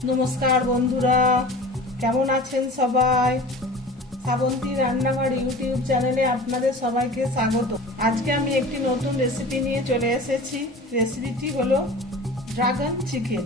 নমস্কার বন্ধুরা, কেমন আছেন সবাই? শ্রাবন্তী রান্নাঘর ইউটিউব চ্যানেলে আপনাদের সবাইকে স্বাগত। আজকে আমি একটি নতুন রেসিপি নিয়ে চলে এসেছি। রেসিপিটি হলো ড্রাগন চিকেন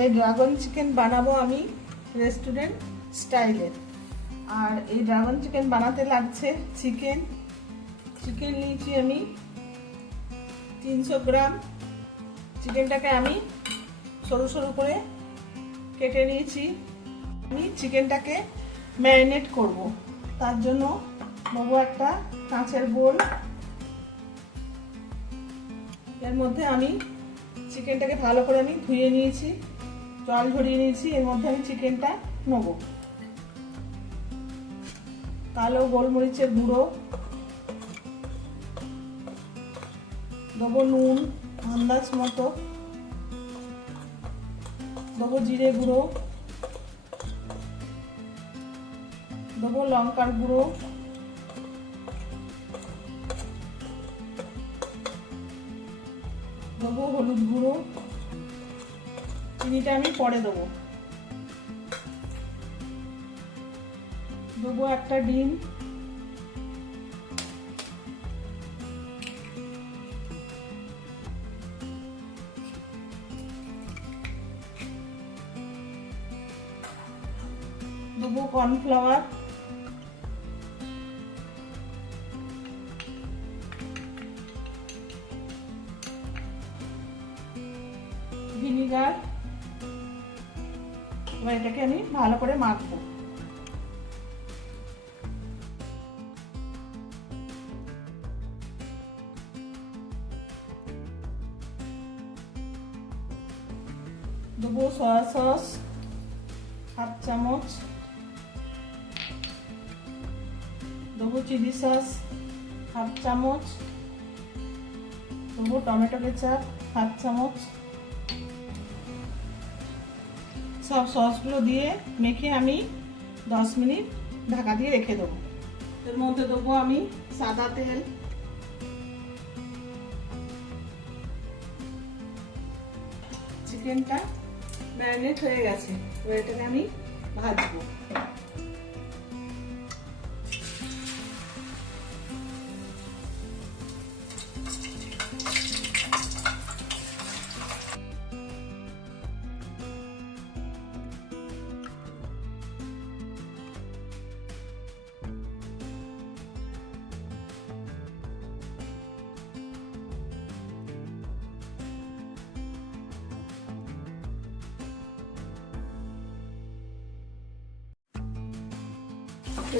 এই ড্রাগন চিকেন বানাবো আমি রেস্টুরেন্ট স্টাইলের আর এই ড্রাগন চিকেন বানাতে লাগছে চিকেন চিকেন নিয়েছি আমি তিনশো গ্রাম। চিকেনটাকে আমি সরু সরু করে কেটে নিয়েছি। আমি চিকেনটাকে ম্যারিনেট করব। তার জন্য নেব একটা কাঁচের বোল। এর মধ্যে আমি চিকেনটাকে ভালো করে আমি ধুয়ে নিয়েছি, জল ঝরিয়ে নিয়েছি, এর মধ্যে আমি চিকেনটা নেব। কালো গোলমরিচের গুঁড়ো, দেবো নুন, আন্দাজ মতো, দেবো জিরে গুঁড়ো দেবো লঙ্কার গুঁড়ো। দেবো হলুদ গুঁড়ো। চিনিটা আমি পরে দেবো। দেবো একটা ডিম। দেবো কর্নফ্লাওয়ার। এবার এটাকে আমি ভালো করে মাখবো। দেবো সয়া সস হাফ চামচ। দেবো চিলি সস হাফ চামচ। দেবো টমেটো কেচাপ হাফ চামচ। সব সসগুলো দিয়ে মেখে আমি দশ মিনিট ঢাকা দিয়ে রেখে দেবো। এর মধ্যে দেবো আমি সাদা তেল। চিকেনটা ম্যারিনেট হয়ে গেছে। এটাকে আমি ভাজবো।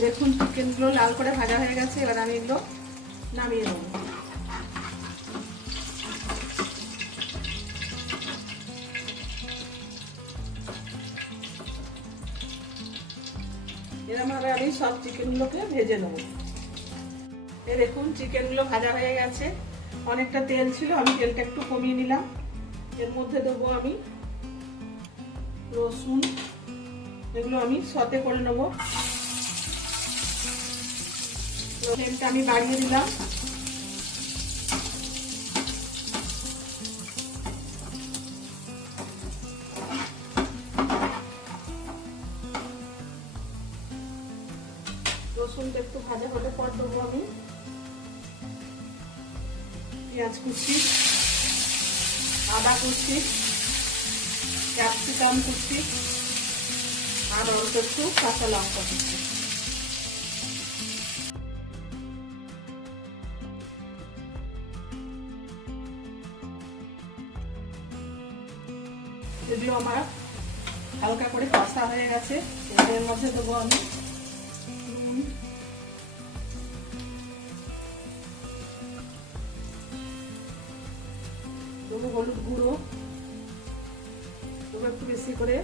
দেখুন, চিকেনগুলো লাল করে ভাজা হয়ে গেছে, এবার আমি এগুলো নামিয়ে নেব। এরমভাবে আমি সব চিকেনগুলোকে ভেজে নেব। এ দেখুন, চিকেনগুলো ভাজা হয়ে গেছে। অনেকটা তেল ছিল, আমি তেলটা একটু কমিয়ে নিলাম। এর মধ্যে দেবো আমি রসুন। এগুলো আমি সতে করে নেব। ফ্লেমটা আমি বাড়িয়ে দিলাম। রসুনটা একটু ভাজা হলে পর দেবো আমি। পেঁয়াজ কুচি, আদা কুচি, ক্যাপসিকাম কুচি, আর অল্প একটু কাঁচা লঙ্কা কুচি। এগুলো আমার হালকা করে কষা হয়ে গেছে, এর মধ্যে দেবো আমি নুন। দেবো হলুদ গুঁড়ো। দেবো একটু বেশি করে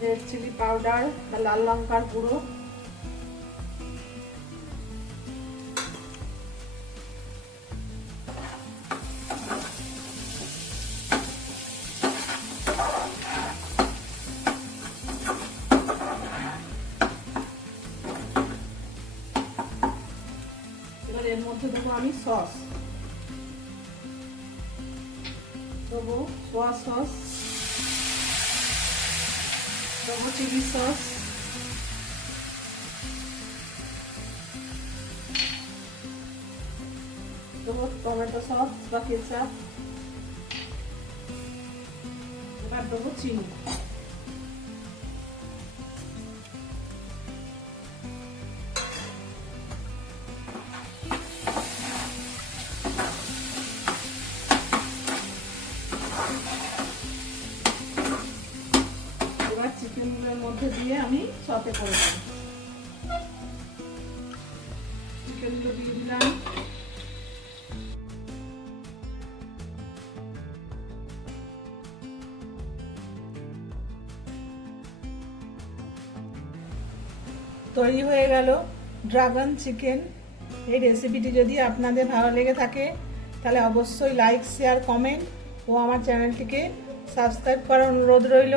রেড চিলি পাউডার বা লাল লঙ্কার গুঁড়ো। এর মধ্যে দেবো আমি সস দেবো সোয়া সস দেবো চিলি সস দেবো টমেটো সস বা কেচাপ এবার দেবো চিনি চিকেনগুলোর মধ্যে দিয়ে আমি সতে করে দেবো। চিকেনগুলো দিয়ে দিলাম। তৈরি হয়ে গেল ড্রাগন চিকেন। এই রেসিপিটি যদি আপনাদের ভালো লেগে থাকে, তাহলে অবশ্যই লাইক শেয়ার কমেন্ট ও আমার চ্যানেলটিকে সাবস্ক্রাইব করার অনুরোধ রইল।